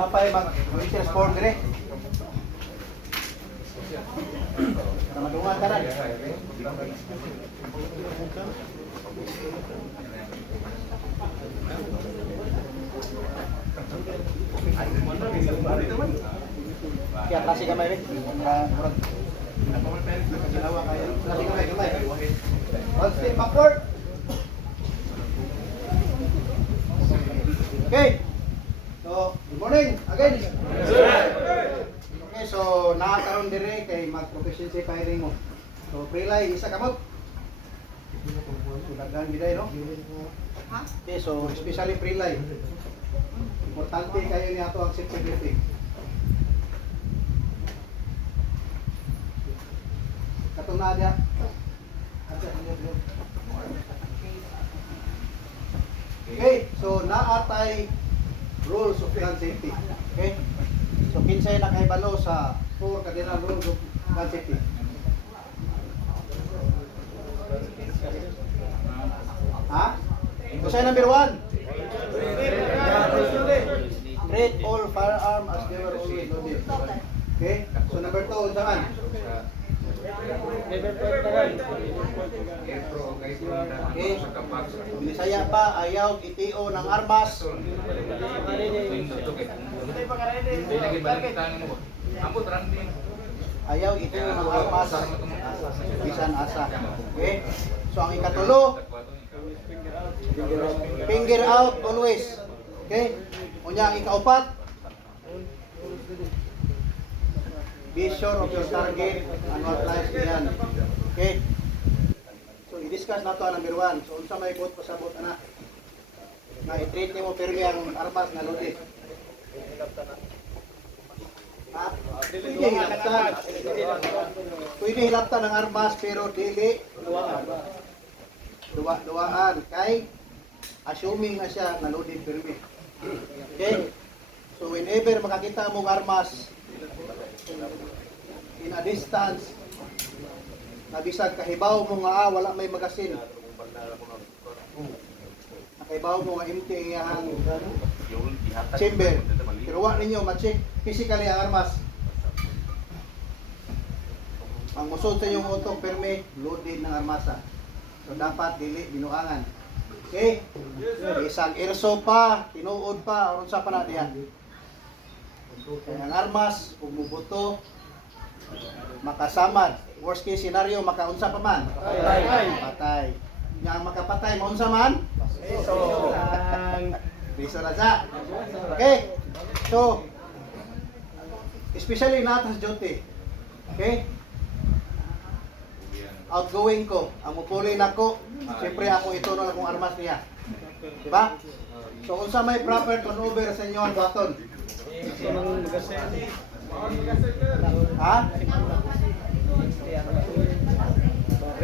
napay mag-winter sport dire. Madungan ka na. Kaya klase ka may murag. Ginawa kayo. Klase ka may. One step backward. Okay. So, good morning again. Okay, so nakakaroon dire kay mag-proficiency firing mo. So, pre-line, isa kamot. Dagan giday, no? Okay, so especially pre-line. Importante kayo ni ato ang safety briefing. Katong na dia. Okay, so naatay rules of gun safety. Okay? So kinsay nakaibalo sa 4 cardinal rules of gun safety. Ha? Kusay number 1. Treat all firearm as they were always loaded. Okay? So number 2, unsa man? Okay. Binisaya pa, ayaw itio ng armas. Ayaw itio ng armas. Bisan asa. Okay? So ang ikatulo, finger out always. Okay? Unya ang ikaupat, be sure of your target and what lies beyond. Okay? So i-discuss na to ang number 1. So unsa may quote pasabot ana? Na i-treat nimo pirmi ang armas na loaded. Ha? Pwede hilaptan. Pwede hilaptan ang armas pero dili duwaan kay assuming na siya na loaded pirmi. Okay? So whenever makakita mong armas in a distance na bisag kahibaw mo nga wala may magasin, nakahibaw mo nga empty ang iyahang chamber, pero wa ninyo ma-check physically ang armas, ang musod sa inyong auto permit loaded ng armasa. So dapat dili binuangan. Okay? Isang airsoft pa, tinuod pa, aron sa pa na diyan. Kaya ang armas, pumubuto, makasamad. Worst case scenario, makaunsa pa man. Patay. Yang makapatay, maunsa man? Piso na sa. Okay? So, especially natas duty. Okay? Outgoing ko, ang mupuli na ko, siyempre ako ito na akong armas niya. Diba? So, unsa may proper turnover sa inyo ang baton? Ha?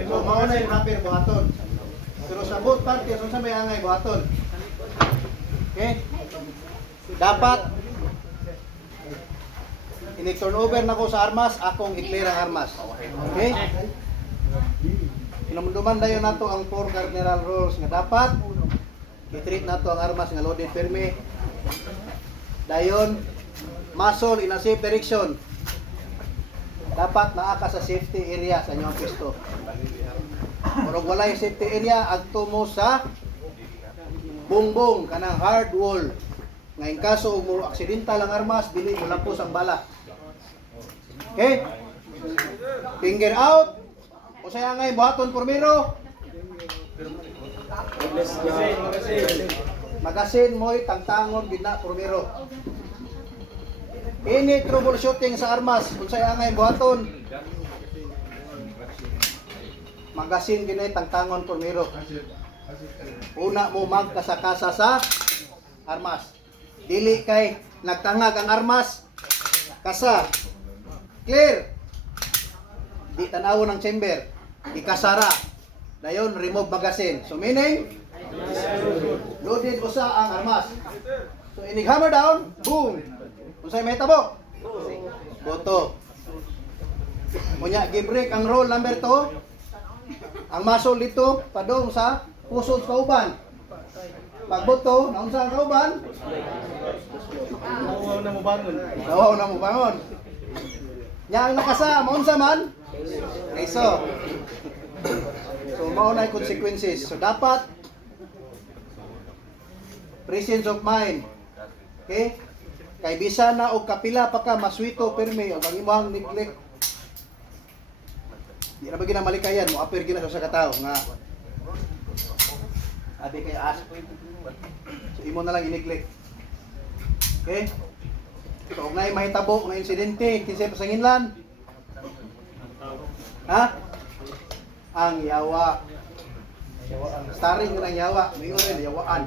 So, mauna yung proper buhaton. Pero sa both parties, unsa may angay buhaton? Okay? Dapat ini-turnover na ko sa armas, akong i-clear ang armas. Okay? Pinamduman dayon nato ang 4 cardinal rules nga dapat i-treat nato ang armas nga loaded firme. Dayon muzzle in a safe direction. Dapat naa ka sa safety area sa inyong pwesto. Kung walay safety area, adto mo sa bungbong kanang hard wall. Nga in kaso mo aksidente lang armas, dili mo lapos ang bala. Okay? Finger out. O saya ngay buhaton pormero. Magasin mo'y tangtangon gina pormero. Ini troubleshooting sa armas. Kung saya ngay buhaton. Magasin gina tangtangon pormero. Una mo magkasakasa sa armas. Dili kay nagtangag ang armas. Kasa. Clear. Di tanaw ng chamber. Ikasara. Dayon remove magazine. So meaning loaded usa ang armas. So inig hammer down, boom. Unsay may tabo? Boto. Unya gi-break ang roll number 2. Ang muscle dito padong sa pusod sa uban. Pagboto, naunsa ang kauban? Nawaw na mo bangon. Nawaw na mo bangon. Nya ang nakasa, maunsa man? Reso. So mao na consequences. So dapat presence of mind. Okay? Kay bisa na og kapila pa ka maswito permi og ang imong neglect. Di na ba ginamalikayan mo apir gina sa katawo nga abi kay as. So imo na lang i-neglect. Okay? So og nay mahitabo nga insidente kinsay pasanginlan? Ha? Ang yawa. Starring ng yawa, mingon rin yawaan.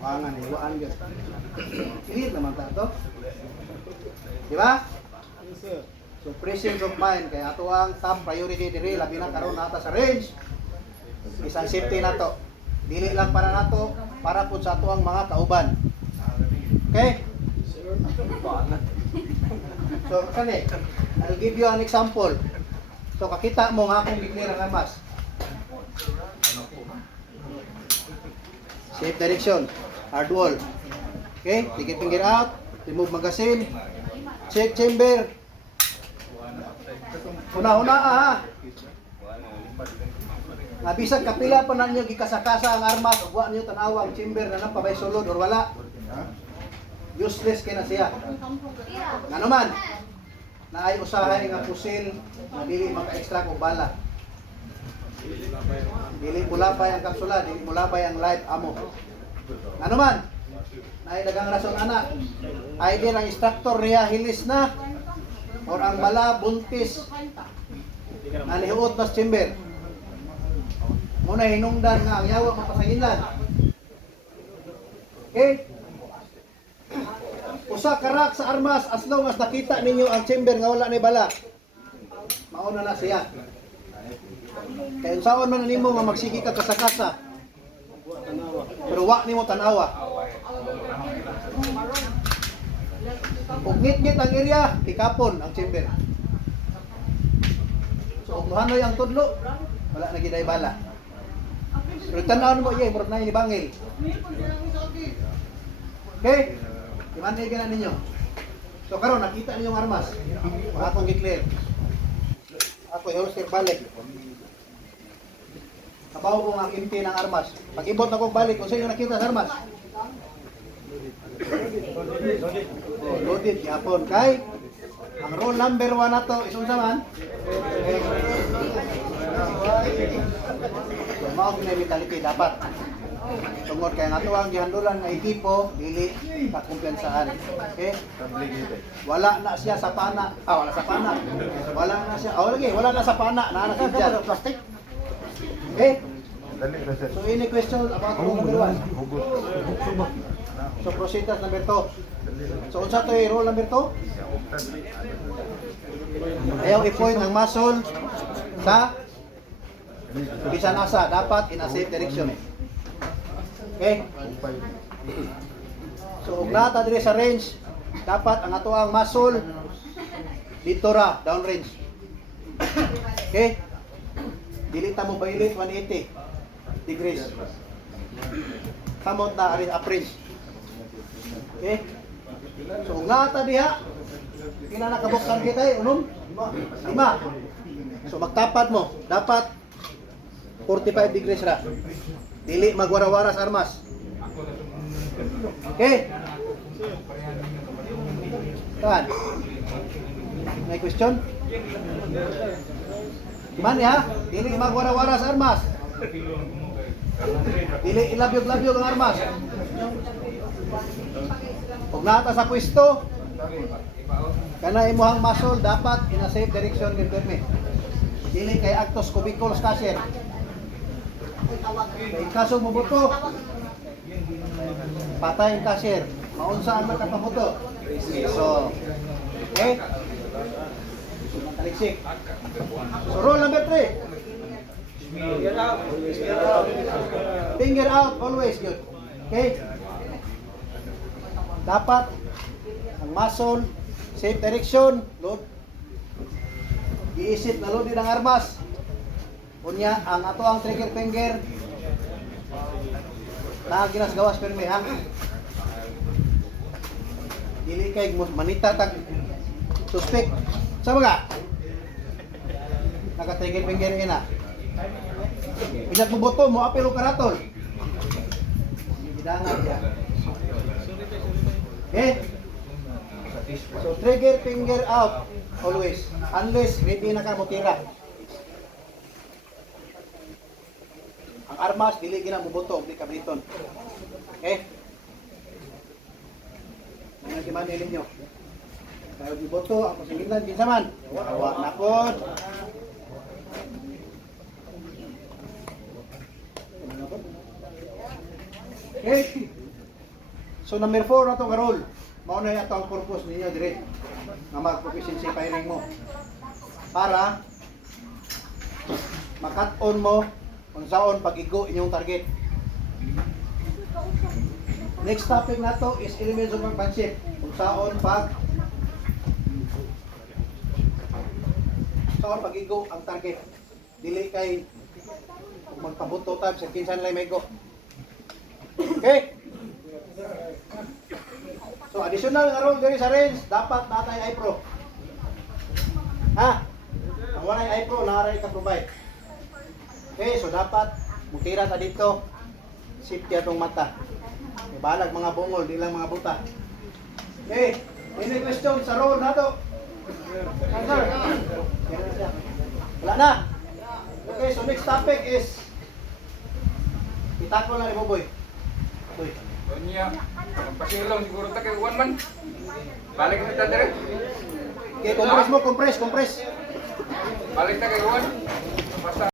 Wangan yawaan gyud. Clear naman ta to. Di ba? Yes, sir. So presence of mind kay ato ang top priority diri labi na karon nata sa range. Isang safety nato. Dili lang para nato, para pud sa ato ang mga kauban. Okay? So kani, I'll give you an example. So kakita mo nga akong declare ang armas. Safe direction, hard wall. Okay, take it finger out, remove magazine, check chamber. Una-una ha. Nabisag kapila pa nanyo gikasakasa ang armas ug wa niyo tan-awa ang chamber na napabay sulod or wala. Useless kay na siya. Ngano man? Naay usahay nga pusil na dili maka-extract og bala. Dili mulabay ang kapsula, dili mulabay ang live ammo. Ano man? Naay dagang rason ana. Either ang instructor niya hilis na or ang bala buntis na nihuot na sa chamber. Muna hinungdan nga ang yawa mapasanginlan. Okay? Usa karak sa armas as long as nakita ninyo ang chamber nga wala ni bala. Mauna na siya. Kaya unsaon man nimo nga magsigi ka kasakasa. Pero wa nimo tan-awa. Ug ngit-ngit ang area, tikapon ang chamber. So ug hanoy ang tudlo, wala na giday bala. Pero tan-aw mo iya, murag na ni bangil. Okay? Imanay ka na ninyo. So karon nakita niyo ang armas. Akong gi-clear. Ako i-holster balik. Kabaw ko nga kimpi ng armas. Pag-ibot na kong balik, kung sino nakita sa armas? Oh, loaded, yapon. Kay, ang rule number 1 na to, isunsa man? So, maog na mentality dapat. Tungod kay nato ang gihandulan nga ekipo dili ka kumpiyansaan. Okay? Wala na siya sa pana. Wala sa pana. Wala na siya. Wala na sa pana. Naa na siya plastic. Okay? So any question about rule number 1? So procedures number 2. So unsa to rule number 2? Ayaw i-point ang muscle sa bisan asa dapat in a safe direction. Okay? So, ug nata diri sa range, dapat ang ato ang muscle dito ra, down range. Okay? Dili ta mo violate 180 degrees. Samot na ari up range. Okay? So, ug nata diha, kina nakabuksan kita unom? 5. So, magtapat mo, dapat 45 degrees ra. Dili magwara-wara sa armas. Okay? Kan? May question? Man ya? Dili magwara-wara sa armas. Dili ilabyog-labyog ang armas. Kung nata sa pwesto, kana imuhang muscle dapat in a safe direction din permi. Dili kay actos cubicules cashier. Kay kaso mo boto, patay ang cashier. Maunsa ang makapaboto? So, okay? Taliksik. So, rule number 3. Finger out, always good. Okay? Dapat ang muscle, safe direction, load. Iisip na load din ang armas. Unya, ang ato ang trigger finger Na ginasgawas permi ha. Dili kay manita tag suspect. Sa mga naka-trigger finger ina. Bisag mo boto mo apelo karatol. Bidangan dia. So trigger finger out always unless ready na ka mo tira. Ang armas dili gina mo boto di kabriton. Ano si man ninyo? Tayo di boto ang pasingilan din saman. Wa na pod. So number 4 na to karol. Mao na ato ang purpose ninyo dire na mag-proficiency firing mo. Para makat-on mo kung saan pag-igo inyong target. Next topic na to is elements of workmanship. Kung saan pag-igo ang target. Dili kay magpabuto tab sa kinsan lay may go. Okay? So additional nga role diri sa range, dapat natay iPro. Ha? Ang walay iPro naray ka provide. Okay, so dapat mutira ta dito. Safety atong mata. Ibalag mga bungol, di lang mga buta. Okay, any question sa role nato? Sir. Wala na. Okay, so next topic is itakbo na ni Boboy. Boy. Donya, pasilong siguro ta kay one man. Balik kita dire. Okay, compress mo, compress. Balik ta kay one. Basta